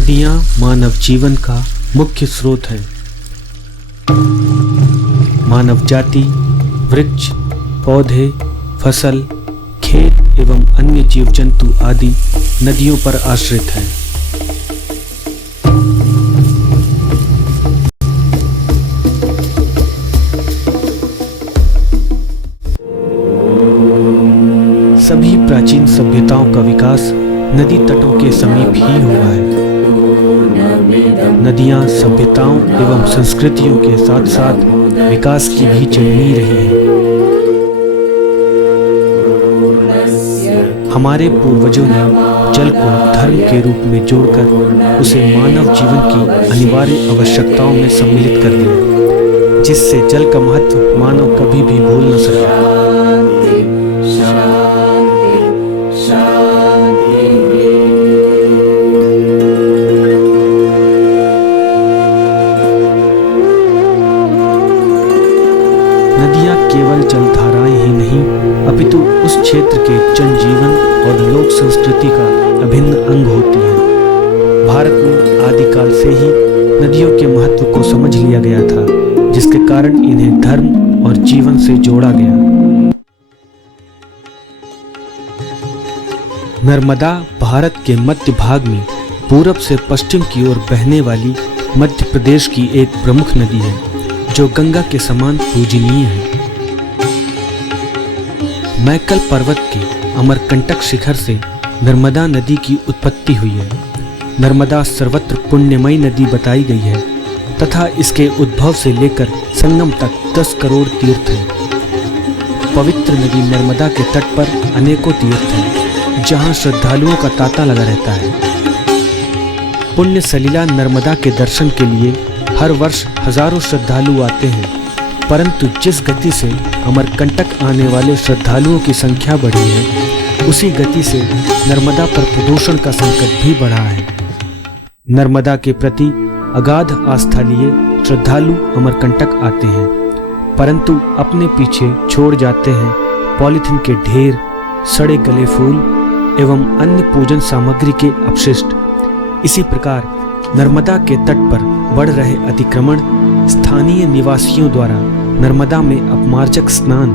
नदियाँ मानव जीवन का मुख्य स्रोत हैं। मानव जाति, वृक्ष, पौधे, फसल, खेत एवं अन्य जीव जंतु आदि नदियों पर आश्रित हैं। सभी प्राचीन सभ्यताओं का विकास नदी तटों के समीप ही हुआ है। नदियां सभ्यताओं एवं संस्कृतियों के साथ साथ विकास की भी जननी रही हैं। हमारे पूर्वजों ने जल को धर्म के रूप में जोड़कर उसे मानव जीवन की अनिवार्य आवश्यकताओं में सम्मिलित कर दिया, जिससे जल का महत्व मानव कभी भी भूल न सका। नदियाँ केवल जलधाराएं ही नहीं, अपितु उस क्षेत्र के जनजीवन और लोक संस्कृति का अभिन्न अंग होती हैं। भारत में आदिकाल से ही नदियों के महत्व को समझ लिया गया था, जिसके कारण इन्हें धर्म और जीवन से जोड़ा गया। नर्मदा भारत के मध्य भाग में पूरब से पश्चिम की ओर बहने वाली मध्य प्रदेश की एक प्रमुख नदी है, जो गंगा के समान पूजनीय है। मैकल पर्वत के अमरकंटक शिखर से नर्मदा नदी की उत्पत्ति हुई है। नर्मदा सर्वत्र पुण्यमयी नदी बताई गई है तथा इसके उद्भव से लेकर संगम तक 10 करोड़ तीर्थ हैं। पवित्र नदी नर्मदा के तट पर अनेकों तीर्थ हैं, जहां श्रद्धालुओं का तांता लगा रहता है। पुण्य सलिला नर्मदा के दर्शन के लिए हर वर्ष हजारों श्रद्धालु आते हैं, परंतु जिस गति से अमरकंटक आने वाले श्रद्धालुओं की संख्या बढ़ी है, उसी गति से नर्मदा पर प्रदूषण का संकट भी बढ़ा है। नर्मदा के प्रति अगाध आस्था लिए श्रद्धालु अमरकंटक आते हैं, परंतु अपने पीछे छोड़ जाते हैं पॉलीथीन के ढेर, सड़े गले फूल एवं अन्य पूजन सामग्री के अपशिष्ट। इसी प्रकार नर्मदा के तट पर बढ़ रहे अतिक्रमण, स्थानीय निवासियों द्वारा नर्मदा में अपमार्जक स्नान,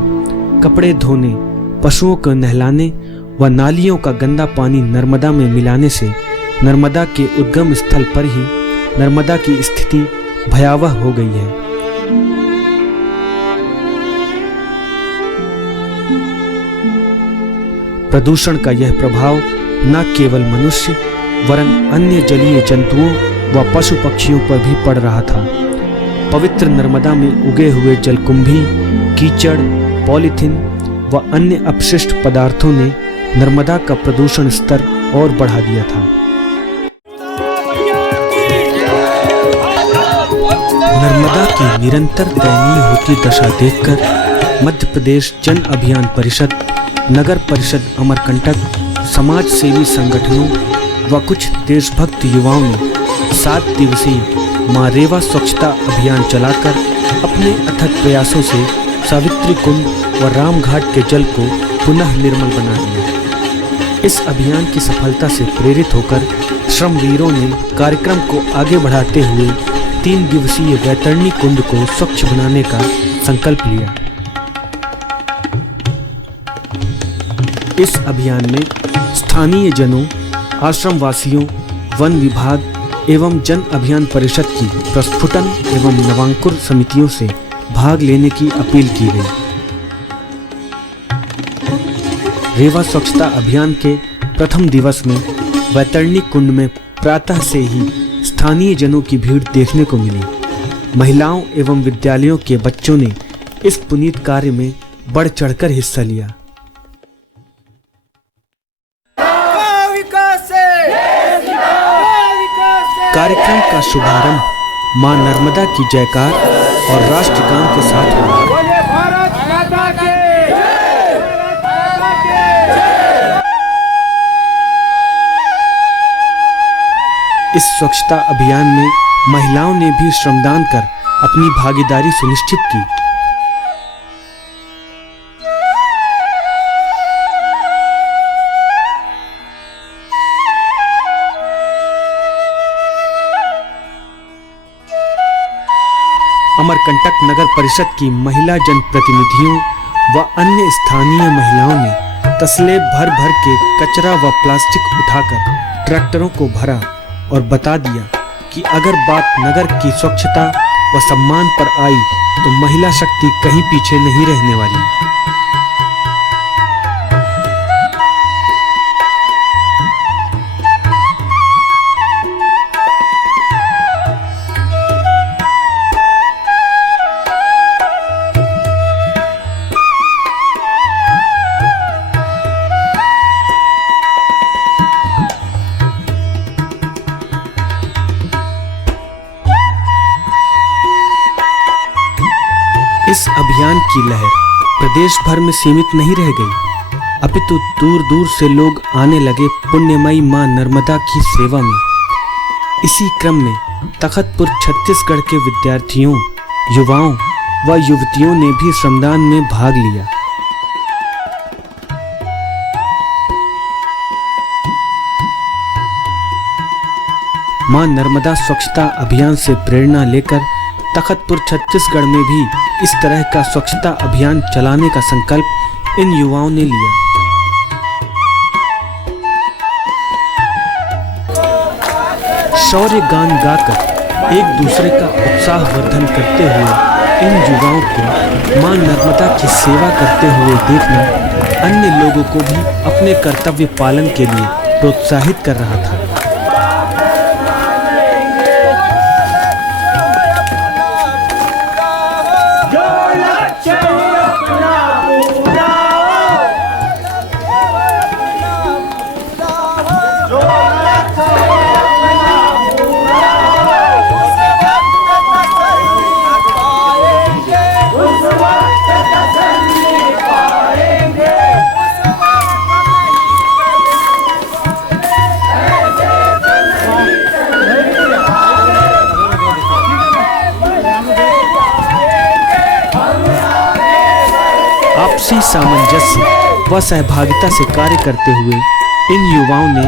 कपड़े धोने, पशुओं को नहलाने व नालियों का गंदा पानी नर्मदा में मिलाने से नर्मदा के उद्गम स्थल पर ही नर्मदा की स्थिति भयावह हो गई है। प्रदूषण का यह प्रभाव न केवल मनुष्य वरन अन्य जलीय जंतुओं व पशु पक्षियों पर भी पड़ रहा था। पवित्र नर्मदा में उगे हुए जलकुंभी, कीचड़, पॉलीथीन व अन्य अपशिष्ट पदार्थों ने नर्मदा का प्रदूषण स्तर और बढ़ा दिया था। नर्मदा की निरंतर दयनीय होती दशा देखकर मध्य प्रदेश जन अभियान परिषद, नगर परिषद अमरकंटक, समाज सेवी संगठनों व कुछ देशभक्त युवाओं ने 7 दिवसीय मां रेवा स्वच्छता अभियान चलाकर अपने अथक प्रयासों से सावित्री कुंड व रामघाट के जल को पुनः निर्मल बना दिया। इस अभियान की सफलता से प्रेरित होकर श्रमवीरों ने कार्यक्रम को आगे बढ़ाते हुए 3 दिवसीय वैतरणी कुंड को स्वच्छ बनाने का संकल्प लिया। इस अभियान में स्थानीय जनों, आश्रम वासियों, वन विभाग एवं जन अभियान परिषद की प्रस्फुटन एवं नवांकुर समितियों से भाग लेने की अपील की गई। रेवा स्वच्छता अभियान के प्रथम दिवस में वैतरणी कुंड में प्रातः से ही स्थानीय जनों की भीड़ देखने को मिली। महिलाओं एवं विद्यालयों के बच्चों ने इस पुनीत कार्य में बढ़ चढ़कर हिस्सा लिया। कार्यक्रम का शुभारंभ मां नर्मदा की जयकार और राष्ट्रगान के साथ हुआ। इस स्वच्छता अभियान में महिलाओं ने भी श्रमदान कर अपनी भागीदारी सुनिश्चित की। अमरकंटक नगर परिषद की महिला जनप्रतिनिधियों व अन्य स्थानीय महिलाओं ने तसले भर भर के कचरा व प्लास्टिक उठाकर ट्रैक्टरों को भरा और बता दिया कि अगर बात नगर की स्वच्छता व सम्मान पर आई तो महिला शक्ति कहीं पीछे नहीं रहने वाली। इस अभियान की लहर प्रदेश भर में सीमित नहीं रह गई, अपितु दूर दूर से लोग आने लगे पुण्यमयी मां नर्मदा की सेवा में। इसी क्रम में तखतपुर छत्तीसगढ़ के विद्यार्थियों, युवाओं व युवतियों ने भी श्रमदान में भाग लिया। मां नर्मदा स्वच्छता अभियान से प्रेरणा लेकर तखतपुर छत्तीसगढ़ में भी इस तरह का स्वच्छता अभियान चलाने का संकल्प इन युवाओं ने लिया। शौर्य गान गाकर एक दूसरे का उत्साह वर्धन करते हुए इन युवाओं को मां नर्मदा की सेवा करते हुए देखना अन्य लोगों को भी अपने कर्तव्य पालन के लिए प्रोत्साहित कर रहा था। आपसी सामंजस्य व सहभागिता से कार्य करते हुए इन युवाओं ने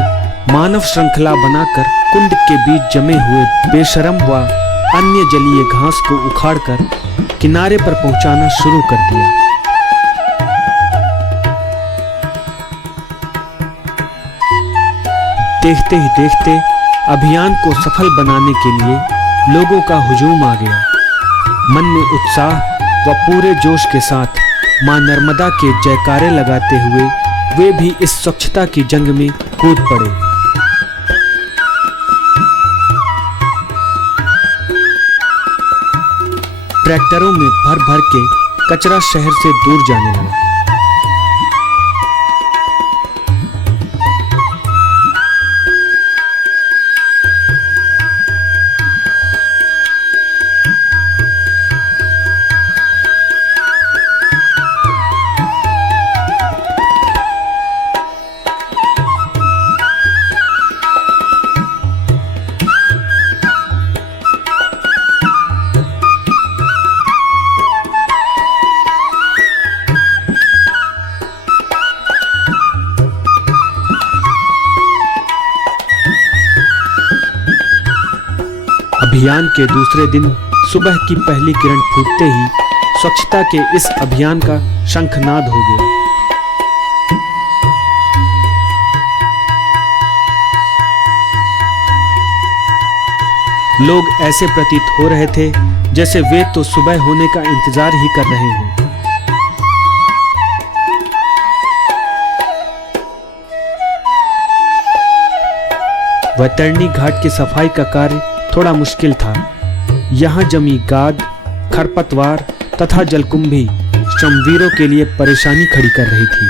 मानव श्रृंखला बनाकर कुंड के बीच जमे हुए बेशरम व अन्य जलीय घास को उखाड़कर किनारे पर पहुंचाना शुरू कर दिया। देखते ही देखते अभियान को सफल बनाने के लिए लोगों का हुजूम आ गया। मन में उत्साह व पूरे जोश के साथ मां नर्मदा के जयकारे लगाते हुए वे भी इस स्वच्छता की जंग में कूद पड़े। ट्रैक्टरों में भर भर के कचरा शहर से दूर जाने लगा। अभियान के दूसरे दिन सुबह की पहली किरण फूटते ही स्वच्छता के इस अभियान का शंखनाद हो गया। लोग ऐसे प्रतीत हो रहे थे जैसे वे तो सुबह होने का इंतजार ही कर रहे हों। वैतरणी घाट की सफाई का कार्य थोड़ा मुश्किल था। यहाँ जमी गाद, खरपतवार तथा जलकुंभी श्रमवीरों के लिए परेशानी खड़ी कर रही थी।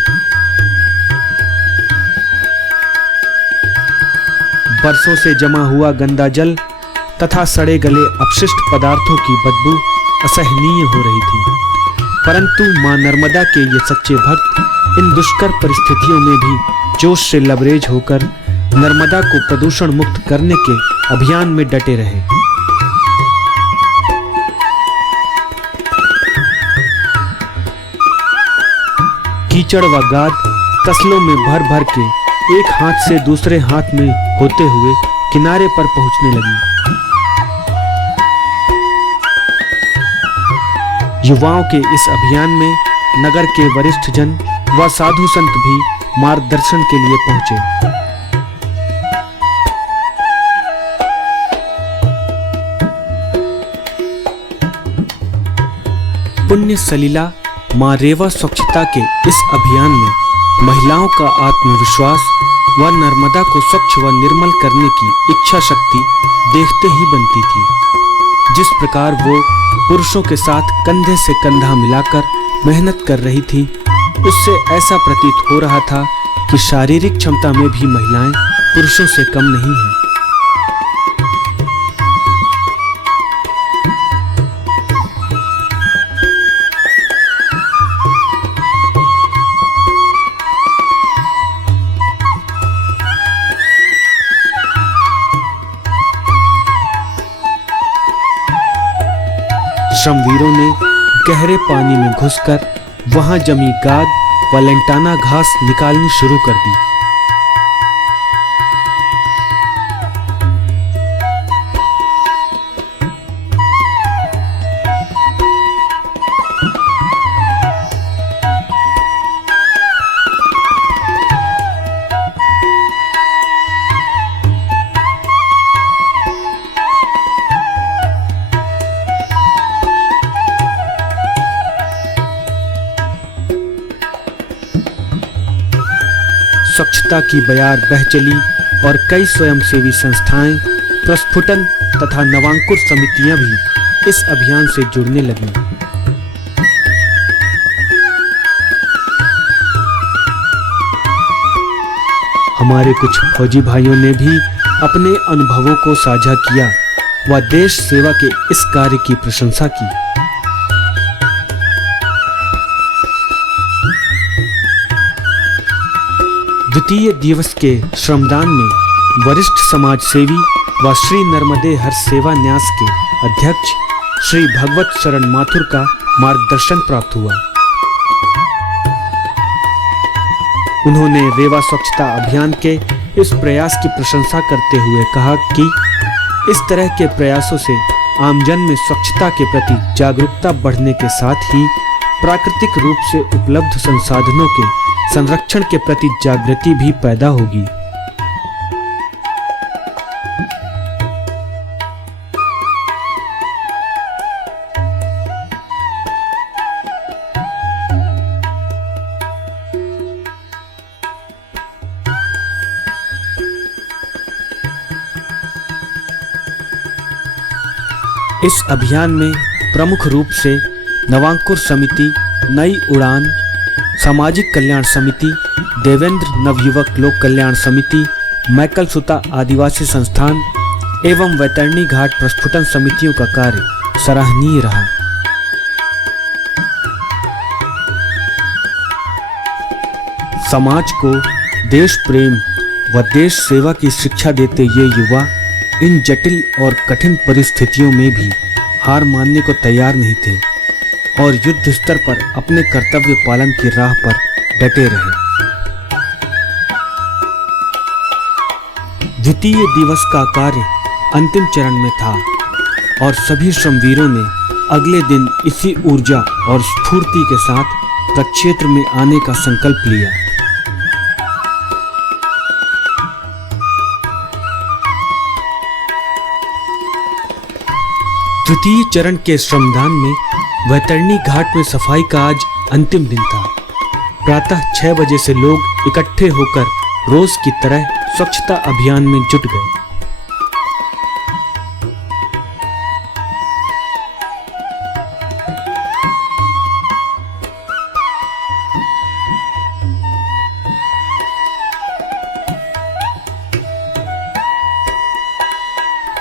बरसों से जमा हुआ गंदा जल तथा सड़े गले अपशिष्ट पदार्थों की बदबू असहनीय हो रही थी, परंतु मां नर्मदा के ये सच्चे भक्त इन दुष्कर परिस्थितियों में भी जोश से लबरेज होकर नर्मदा को प्रदूषण मुक्त करने के अभियान में डटे रहे। कीचड़ व गाद तसलों में भर भर के एक हाथ से दूसरे हाथ में होते हुए किनारे पर पहुंचने लगी। युवाओं के इस अभियान में नगर के वरिष्ठ जन व साधु संत भी मार्गदर्शन के लिए पहुंचे। पुण्य सलीला मां रेवा स्वच्छता के इस अभियान में महिलाओं का आत्मविश्वास व नर्मदा को स्वच्छ व निर्मल करने की इच्छा शक्ति देखते ही बनती थी। जिस प्रकार वो पुरुषों के साथ कंधे से कंधा मिलाकर मेहनत कर रही थी, उससे ऐसा प्रतीत हो रहा था कि शारीरिक क्षमता में भी महिलाएं पुरुषों से कम नहीं हैं। श्रमवीरों ने गहरे पानी में घुसकर वहां जमी गाद व लेंटाना घास निकालनी शुरू कर दी। स्वच्छता की बयार बह चली और कई स्वयंसेवी संस्थाएं, प्रस्फुटन तथा नवांकुर समितियां भी इस अभियान से जुड़ने लगीं। हमारे कुछ फौजी भाइयों ने भी अपने अनुभवों को साझा किया व देश सेवा के इस कार्य की प्रशंसा की। द्वितीय दिवस के श्रमदान में वरिष्ठ समाज सेवी व श्री नर्मदे हर सेवा न्यास के अध्यक्ष श्री भगवत शरण माथुर का मार्गदर्शन प्राप्त हुआ। उन्होंने रेवा स्वच्छता अभियान के इस प्रयास की प्रशंसा करते हुए कहा कि इस तरह के प्रयासों से आमजन में स्वच्छता के प्रति जागरूकता बढ़ने के साथ ही प्राकृतिक रूप से उपलब्ध संसाधनों के संरक्षण के प्रति जागृति भी पैदा होगी। इस अभियान में प्रमुख रूप से नवांकुर समिति, नई उड़ान, सामाजिक कल्याण समिति, देवेंद्र नवयुवक लोक कल्याण समिति, मैकल सुता आदिवासी संस्थान एवं वैतरणी घाट प्रस्फुटन समितियों का कार्य सराहनीय रहा। समाज को देश प्रेम व देश सेवा की शिक्षा देते ये युवा इन जटिल और कठिन परिस्थितियों में भी हार मानने को तैयार नहीं थे और युद्ध स्तर पर अपने कर्तव्य पालन की राह पर डटे रहे। द्वितीय दिवस का कार्य अंतिम चरण में था और सभी श्रमवीरों ने अगले दिन इसी ऊर्जा और स्फूर्ति के साथ प्रक्षेत्र में आने का संकल्प लिया। द्वितीय चरण के श्रमदान में वैतरणी घाट में सफाई का आज अंतिम दिन था। प्रातः 6 बजे से लोग इकट्ठे होकर रोज की तरह स्वच्छता अभियान में जुट गए।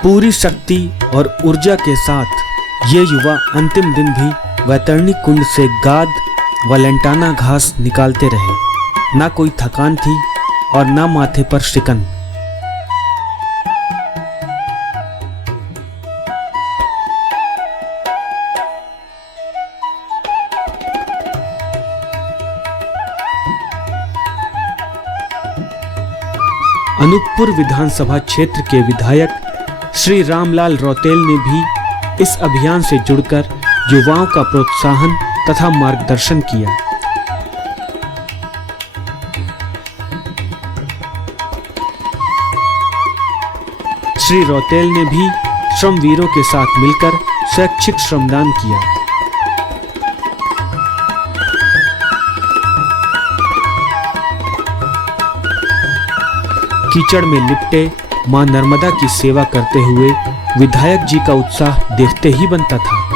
पूरी शक्ति और ऊर्जा के साथ ये युवा अंतिम दिन भी वैतरणी कुंड से गाद व लेंटाना घास निकालते रहे। ना कोई थकान थी और ना माथे पर शिकन। अनूपपुर विधानसभा क्षेत्र के विधायक श्री रामलाल रौतेल ने भी इस अभियान से जुड़कर युवाओं का प्रोत्साहन तथा मार्गदर्शन किया। श्री रौतेल ने भी श्रमवीरों के साथ मिलकर स्वैच्छिक श्रमदान किया। कीचड़ में लिपटे मां नर्मदा की सेवा करते हुए विधायक जी का उत्साह देखते ही बनता था।